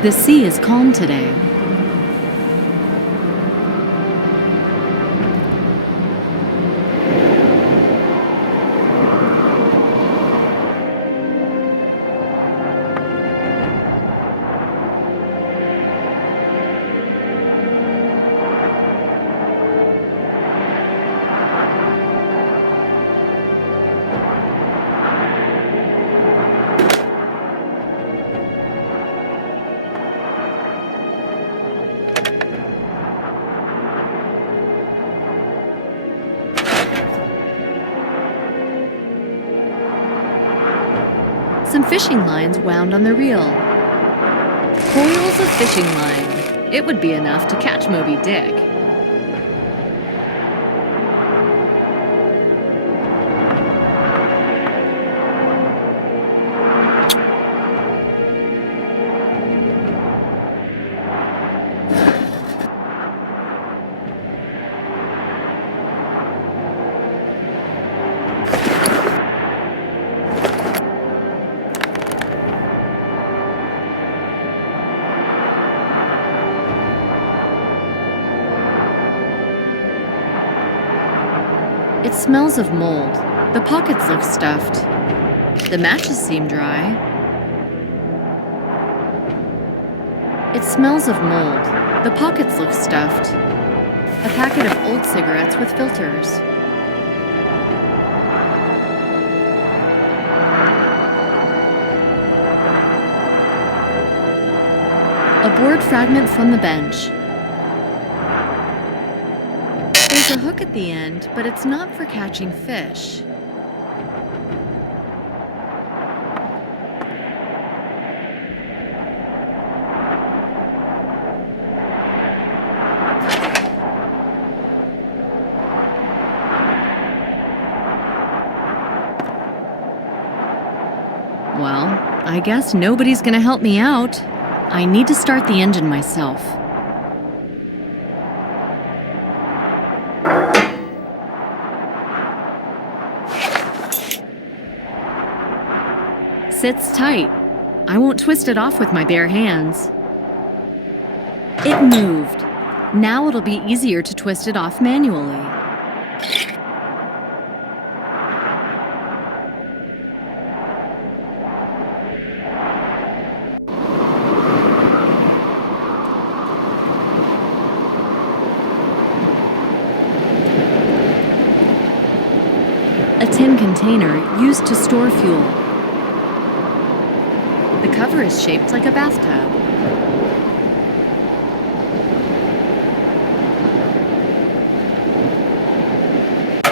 The sea is calm today. Some fishing lines wound on the reel. Coils of fishing line. It would be enough to catch Moby Dick. It smells of mold. The pockets look stuffed. The matches seem dry. It smells of mold. The pockets look stuffed. A packet of old cigarettes with filters. A board fragment from the bench. There's a hook at the end, but it's not for catching fish. Well, I guess nobody's gonna help me out. I need to start the engine myself. Sits tight. I won't twist it off with my bare hands. It moved. Now it'll be easier to twist it off manually. A tin container used to store fuel. The cover is shaped like a bathtub.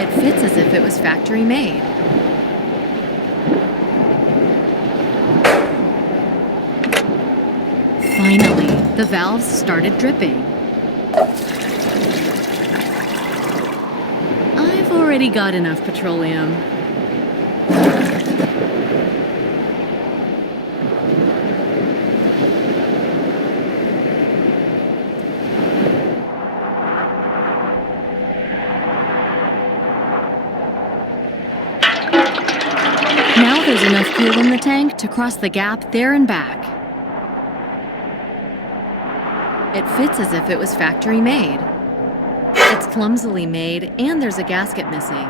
It fits as if it was factory made. Finally, the valves started dripping. I've already got enough petroleum. Now there's enough fuel in the tank to cross the gap there and back. It fits as if it was factory made. It's clumsily made, and there's a gasket missing.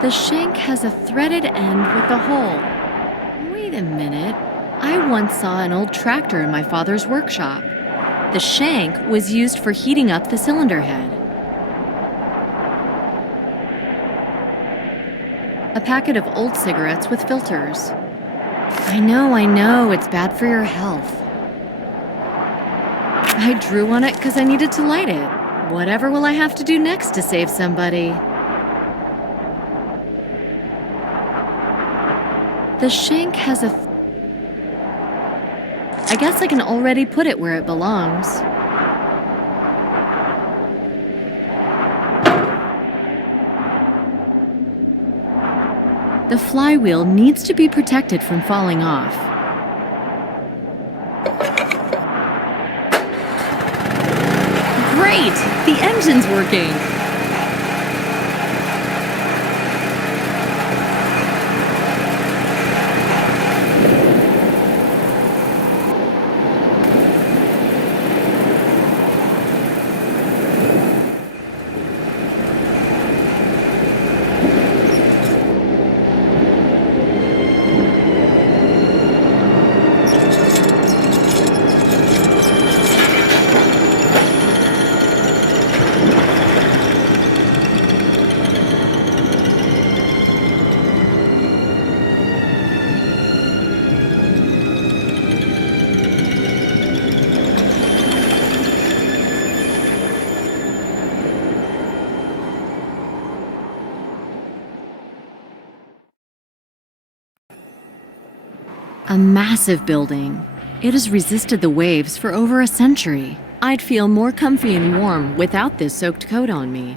The shank has a threaded end with a hole. Wait a minute. I once saw an old tractor in my father's workshop. The shank was used for heating up the cylinder head. A packet of old cigarettes with filters. I know, it's bad for your health. I drew on it because I needed to light it. Whatever will I have to do next to save somebody? The shank has a... I guess I can already put it where it belongs. The flywheel needs to be protected from falling off. Great! The engine's working! A massive building. It has resisted the waves for over a century. I'd feel more comfy and warm without this soaked coat on me.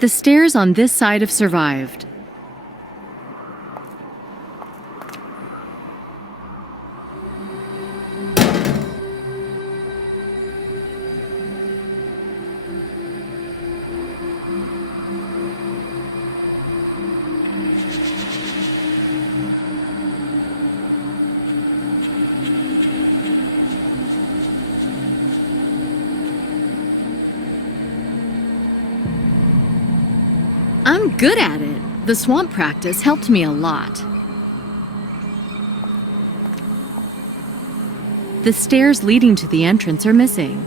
The stairs on this side have survived. I'm good at it. The swamp practice helped me a lot. The stairs leading to the entrance are missing.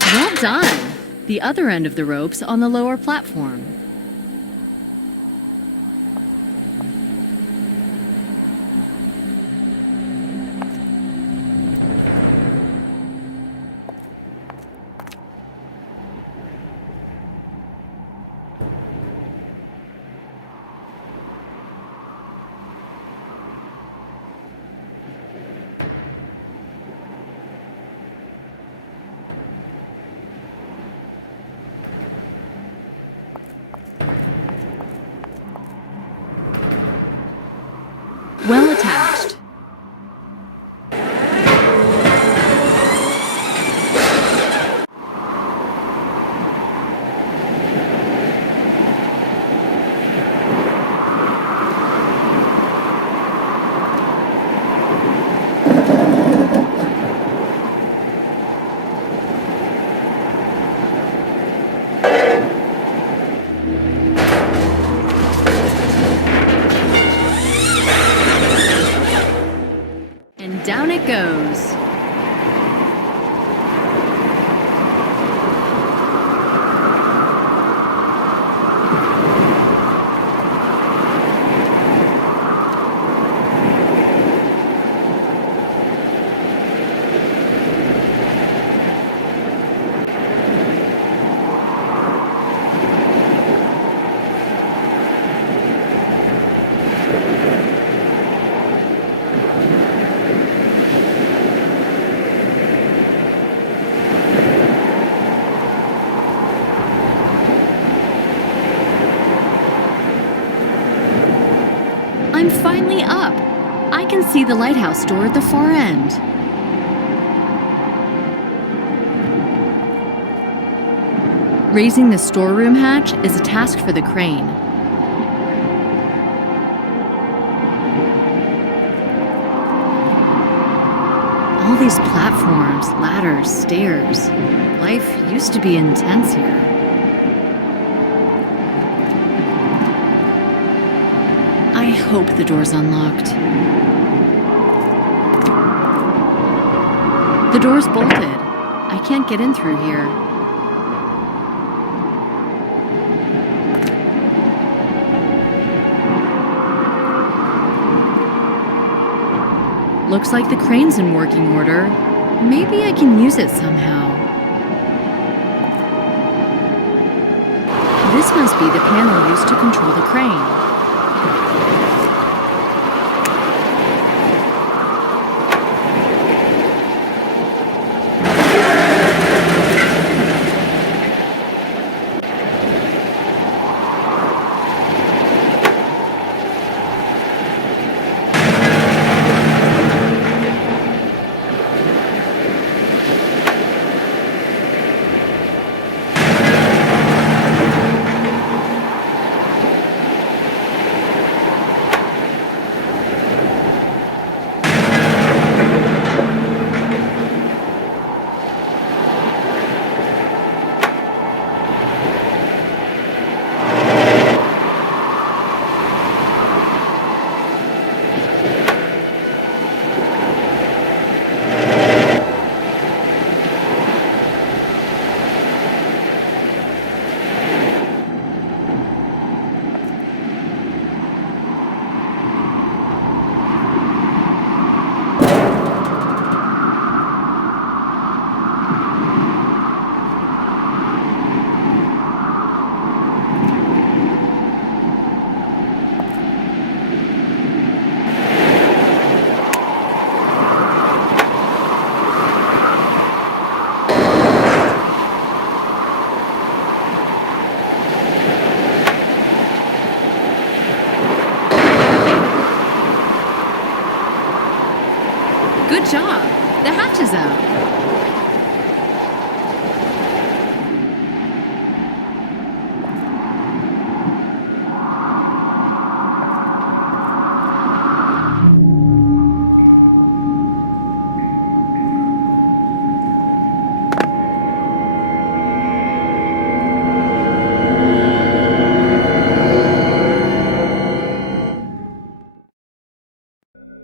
Well done! The other end of the rope's on the lower platform. Well attached. Down it goes. I'm finally up. I can see the lighthouse door at the far end. Raising the storeroom hatch is a task for the crane. All these platforms, ladders, stairs. Life used to be intense here. I hope the door's unlocked. The door's bolted. I can't get in through here. Looks like the crane's in working order. Maybe I can use it somehow. This must be the panel used to control the crane. Good job. The hatch is out.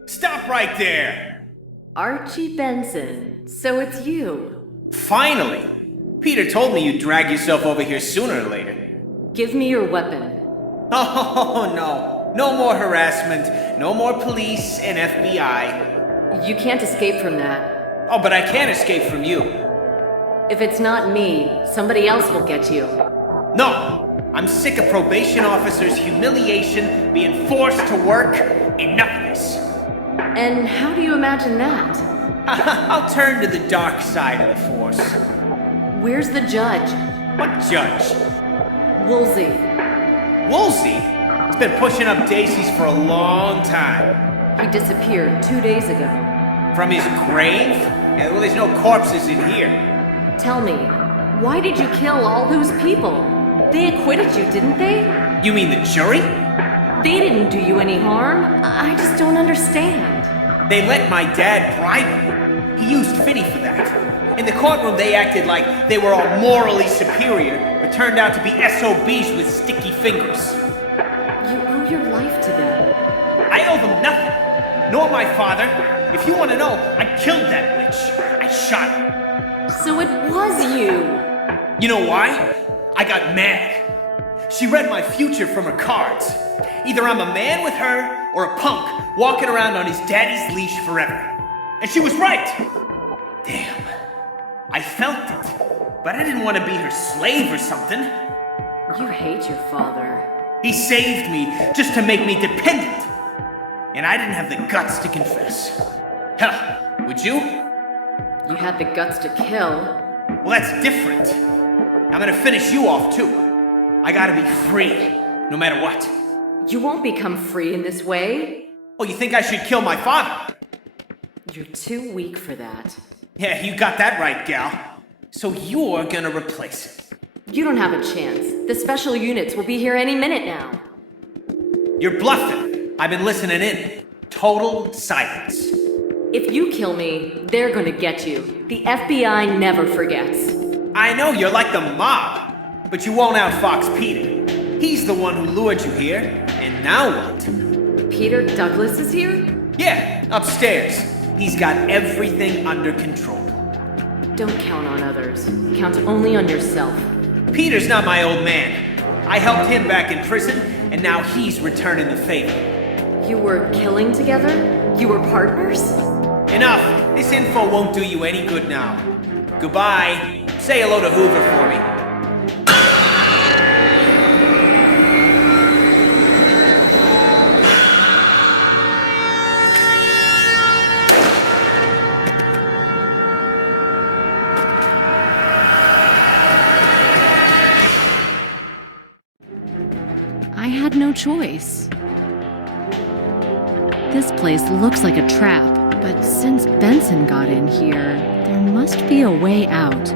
Stop right there! Archie Benson, so it's you. Finally! Peter told me you'd drag yourself over here sooner or later. Give me your weapon. Oh, no. No more harassment, no more police and FBI. You can't escape from that. Oh, but I can't escape from you. If it's not me, somebody else will get you. No! I'm sick of probation officers' humiliation, being forced to work. Enough of this. And how do you imagine that? I'll turn to the dark side of the Force. Where's the judge? What judge? Woolsey. Woolsey? He's been pushing up daisies for a long time. He disappeared 2 days ago. From his grave? Yeah, well, there's no corpses in here. Tell me, why did you kill all those people? They acquitted you, didn't they? You mean the jury? They didn't do you any harm. I just don't understand. They let my dad bribe me. He used Finney for that. In the courtroom, they acted like they were all morally superior, but turned out to be SOBs with sticky fingers. You owe your life to them. I owe them nothing. Nor my father. If you want to know, I killed that witch. I shot her. So it was you. You know why? I got mad. She read my future from her cards. Either I'm a man with her, or a punk walking around on his daddy's leash forever. And she was right! Damn. I felt it. But I didn't want to be her slave or something. You hate your father. He saved me just to make me dependent. And I didn't have the guts to confess. Hell, would you? You had the guts to kill. Well, that's different. I'm gonna finish you off, too. I gotta be free, no matter what. You won't become free in this way. Oh, you think I should kill my father? You're too weak for that. Yeah, you got that right, gal. So you're gonna replace him. You don't have a chance. The special units will be here any minute now. You're bluffing. I've been listening in. Total silence. If you kill me, they're gonna get you. The FBI never forgets. I know you're like the mob, but you won't outfox Peter. He's the one who lured you here, and now what? Peter Douglas is here? Yeah, upstairs. He's got everything under control. Don't count on others. Count only on yourself. Peter's not my old man. I helped him back in prison, and now he's returning the favor. You were killing together? You were partners? Enough. This info won't do you any good now. Goodbye. Say hello to Hoover for me. no choice. This place looks like a trap, but since Benson got in here, there must be a way out.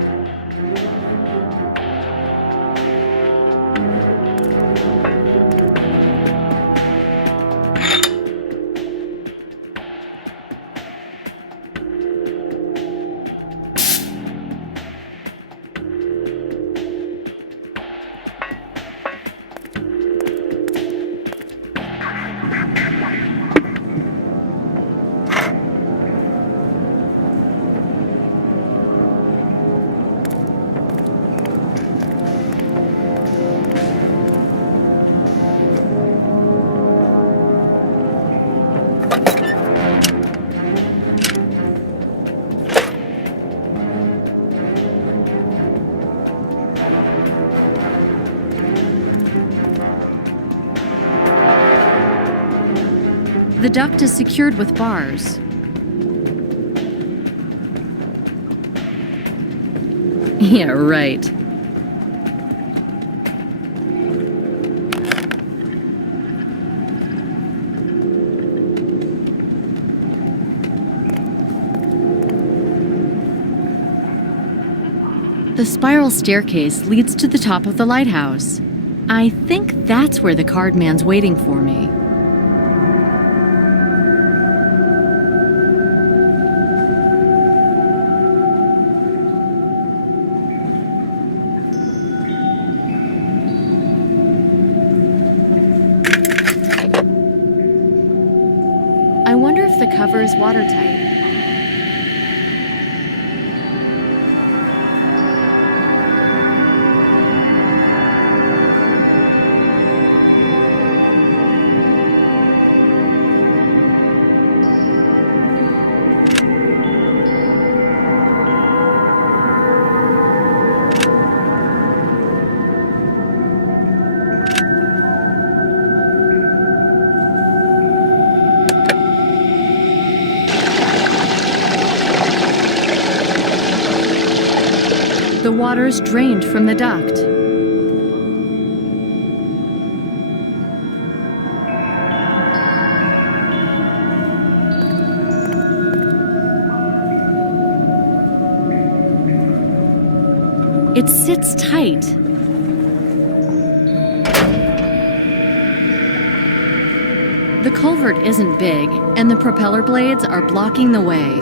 The duct is secured with bars. Yeah, right. The spiral staircase leads to the top of the lighthouse. I think that's where the card man's waiting for me. I wonder if the cover is watertight. The water's drained from the duct. It sits tight. The culvert isn't big, and the propeller blades are blocking the way.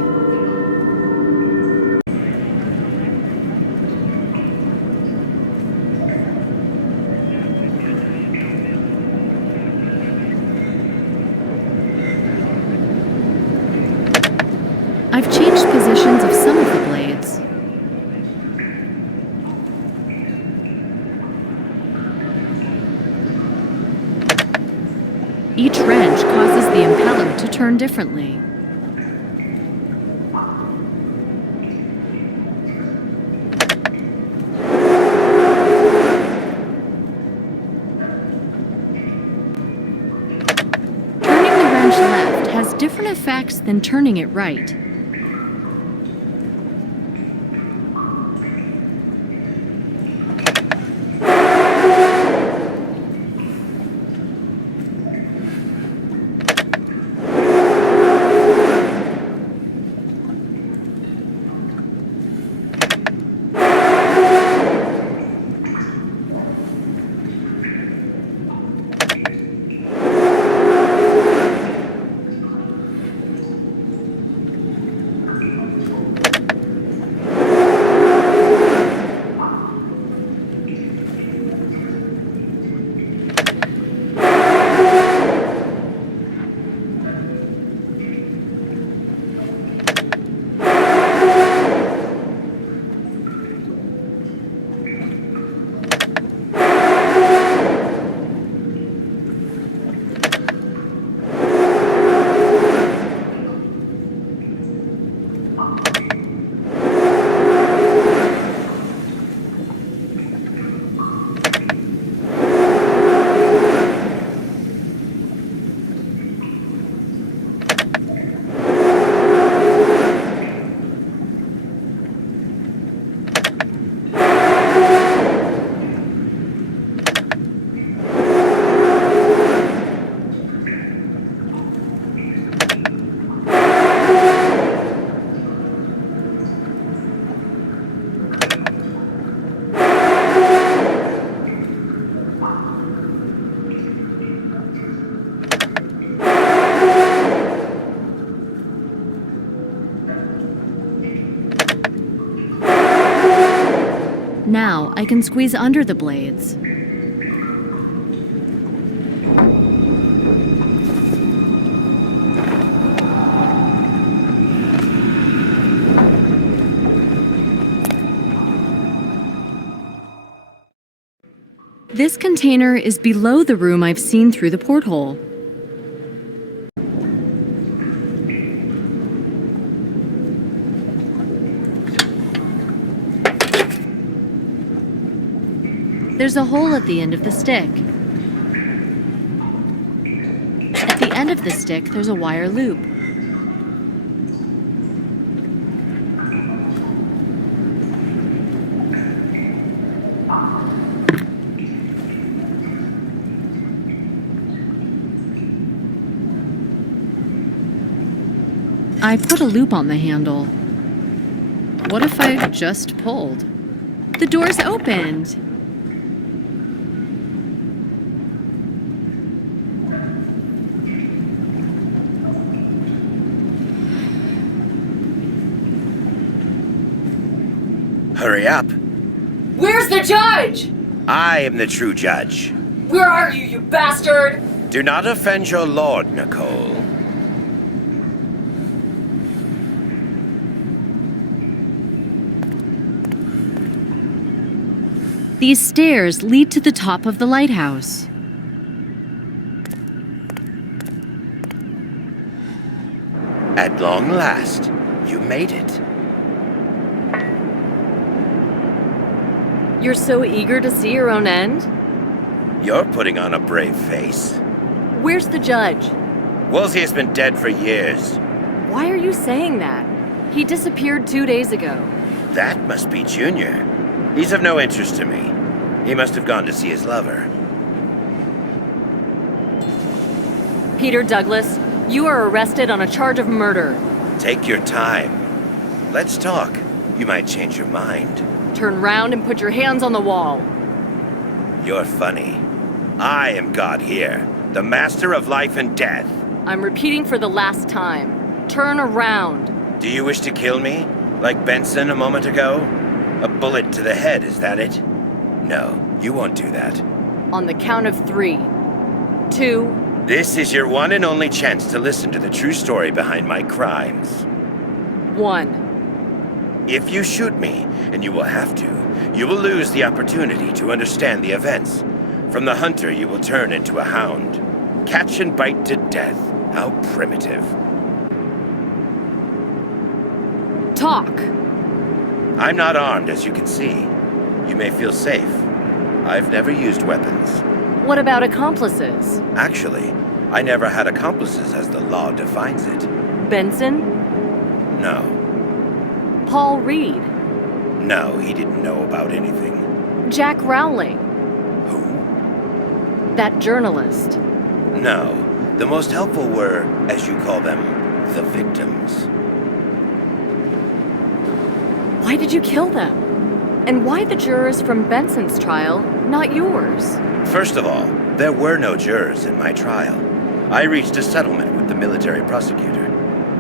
I've changed positions of some of the blades. Each wrench causes the impeller to turn differently. Turning the wrench left has different effects than turning it right. Now I can squeeze under the blades. This container is below the room I've seen through the porthole. There's a hole at the end of the stick. At the end of the stick, there's a wire loop. I put a loop on the handle. What if I just pulled? The door's opened! Hurry up. Where's the judge? I am the true judge. Where are you, you bastard? Do not offend your lord, Nicole. These stairs lead to the top of the lighthouse. At long last, you made it. You're so eager to see your own end? You're putting on a brave face. Where's the judge? Woolsey has been dead for years. Why are you saying that? He disappeared 2 days ago. That must be Junior. He's of no interest to me. He must have gone to see his lover. Peter Douglas, you are arrested on a charge of murder. Take your time. Let's talk. You might change your mind. Turn round and put your hands on the wall. You're funny. I am God here, the master of life and death. I'm repeating for the last time. Turn around. Do you wish to kill me, like Benson a moment ago? A bullet to the head, is that it? No, you won't do that. On the count of 3, 2... This is your one and only chance to listen to the true story behind my crimes. 1. If you shoot me, and you will have to, you will lose the opportunity to understand the events. From the hunter, you will turn into a hound. Catch and bite to death. How primitive. Talk. I'm not armed, as you can see. You may feel safe. I've never used weapons. What about accomplices? Actually, I never had accomplices as the law defines it. Benson? No. Paul Reed? No, he didn't know about anything. Jack Rowling? Who? That journalist? No. The most helpful were, as you call them, the victims. Why did you kill them? And why the jurors from Benson's trial, not yours? First of all, there were no jurors in my trial. I reached a settlement with the military prosecutor.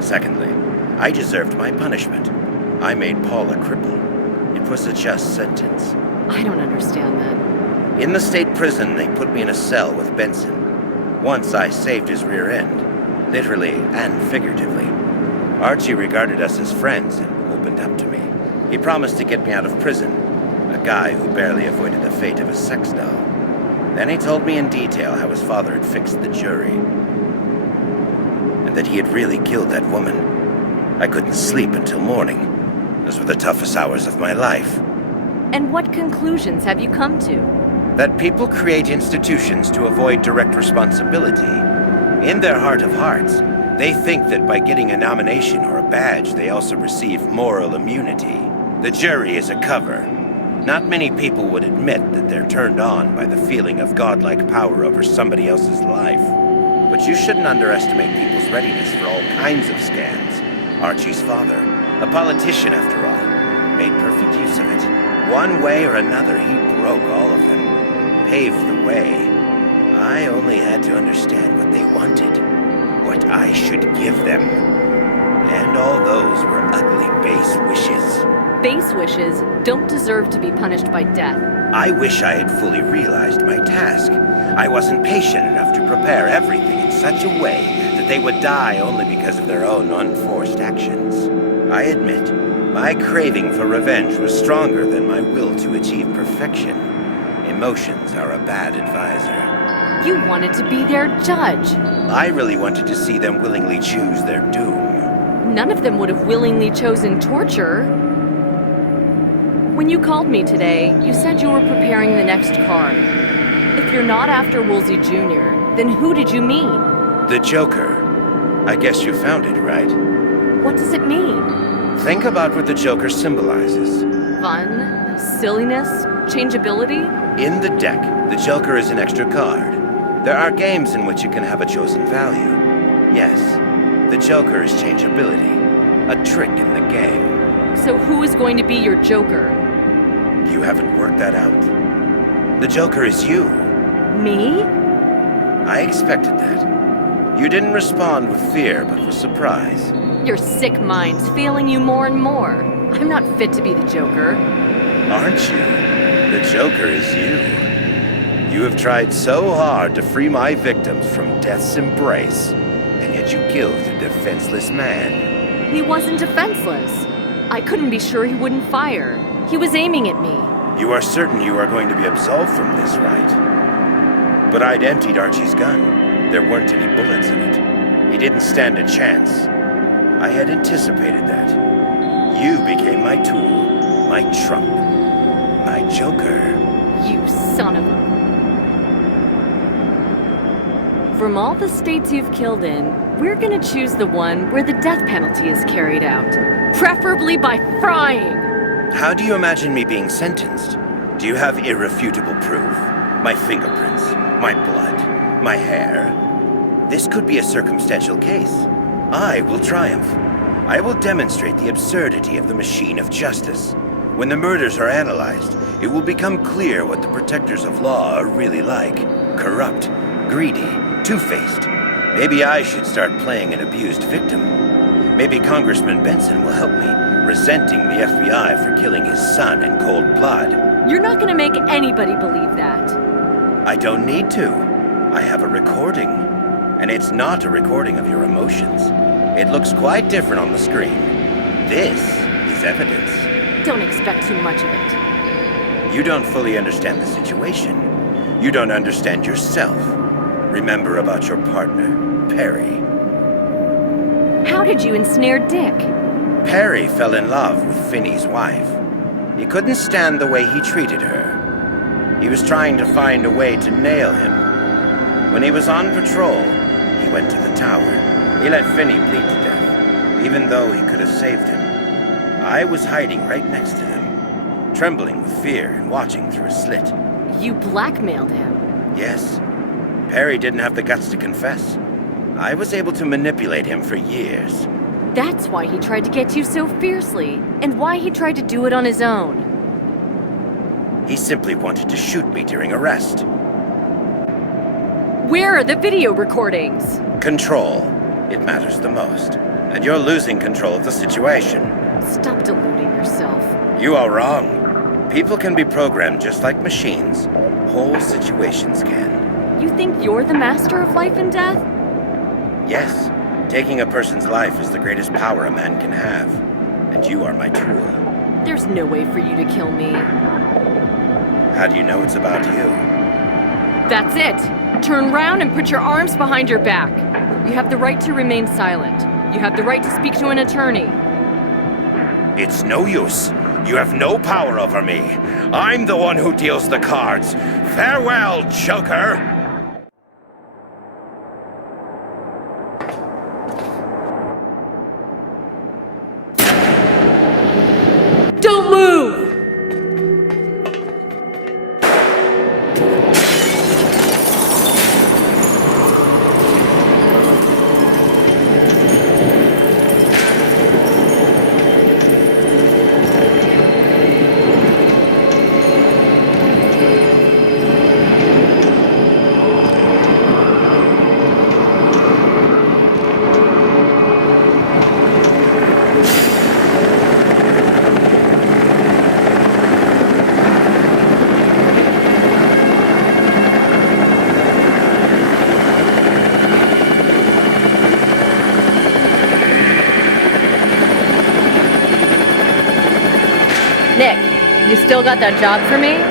Secondly, I deserved my punishment. I made Paul a cripple. It was a just sentence. I don't understand that. In the state prison, they put me in a cell with Benson. Once I saved his rear end, literally and figuratively. Archie regarded us as friends and opened up to me. He promised to get me out of prison, a guy who barely avoided the fate of a sex doll. Then he told me in detail how his father had fixed the jury, and that he had really killed that woman. I couldn't sleep until morning. Those were the toughest hours of my life. And what conclusions have you come to? That people create institutions to avoid direct responsibility. In their heart of hearts, they think that by getting a nomination or a badge, they also receive moral immunity. The jury is a cover. Not many people would admit that they're turned on by the feeling of godlike power over somebody else's life. But you shouldn't underestimate people's readiness for all kinds of scams. Archie's father, a politician after all, made perfect use of it. One way or another, he broke all of them, paved the way. I only had to understand what they wanted, what I should give them. And all those were ugly base wishes. base wishes don't deserve to be punished by death. I wish I had fully realized my task. I wasn't patient enough to prepare everything in such a way that they would die only because of their own unforced actions. I admit, my craving for revenge was stronger than my will to achieve perfection. Emotions are a bad advisor. You wanted to be their judge. I really wanted to see them willingly choose their doom. None of them would have willingly chosen torture. When you called me today, you said you were preparing the next card. If you're not after Woolsey Jr., then who did you mean? The Joker. I guess you found it, right? What does it mean? Think about what the Joker symbolizes. Fun? Silliness? Changeability? In the deck, the Joker is an extra card. There are games in which you can have a chosen value. Yes, the Joker is changeability. A trick in the game. So who is going to be your Joker? You haven't worked that out? The Joker is you. Me? I expected that. You didn't respond with fear, but with surprise. Your sick mind's failing you more and more. I'm not fit to be the Joker. Aren't you? The Joker is you. You have tried so hard to free my victims from death's embrace, and yet you killed a defenseless man. He wasn't defenseless. I couldn't be sure he wouldn't fire. He was aiming at me. You are certain you are going to be absolved from this, right? But I'd emptied Archie's gun. There weren't any bullets in it. He didn't stand a chance. I had anticipated that. You became my tool, my trump, my Joker. You son of a... From all the states you've killed in, we're gonna choose the one where the death penalty is carried out. Preferably by frying! How do you imagine me being sentenced? Do you have irrefutable proof? My fingerprints, my blood, my hair? This could be a circumstantial case. I will triumph. I will demonstrate the absurdity of the machine of justice. When the murders are analyzed, it will become clear what the protectors of law are really like. Corrupt, greedy, two-faced. Maybe I should start playing an abused victim. Maybe Congressman Benson will help me, resenting the FBI for killing his son in cold blood. You're not gonna make anybody believe that. I don't need to. I have a recording. And it's not a recording of your emotions. It looks quite different on the screen. This is evidence. Don't expect too much of it. You don't fully understand the situation. You don't understand yourself. Remember about your partner, Perry. How did you ensnare Dick? Perry fell in love with Finney's wife. He couldn't stand the way he treated her. He was trying to find a way to nail him. When he was on patrol, he went to the tower. He let Finney bleed to death, even though he could have saved him. I was hiding right next to him, trembling with fear and watching through a slit. You blackmailed him. Yes. Perry didn't have the guts to confess. I was able to manipulate him for years. That's why he tried to get you so fiercely, and why he tried to do it on his own. He simply wanted to shoot me during arrest. Where are the video recordings? Control. It matters the most. And you're losing control of the situation. Stop deluding yourself. You are wrong. People can be programmed just like machines. Whole situations can. You think you're the master of life and death? Yes. Taking a person's life is the greatest power a man can have. And you are my tool. There's no way for you to kill me. How do you know it's about you? That's it! Turn round and put your arms behind your back. You have the right to remain silent. You have the right to speak to an attorney. It's no use. You have no power over me. I'm the one who deals the cards. Farewell, Joker! Don't move! Nick, you still got that job for me?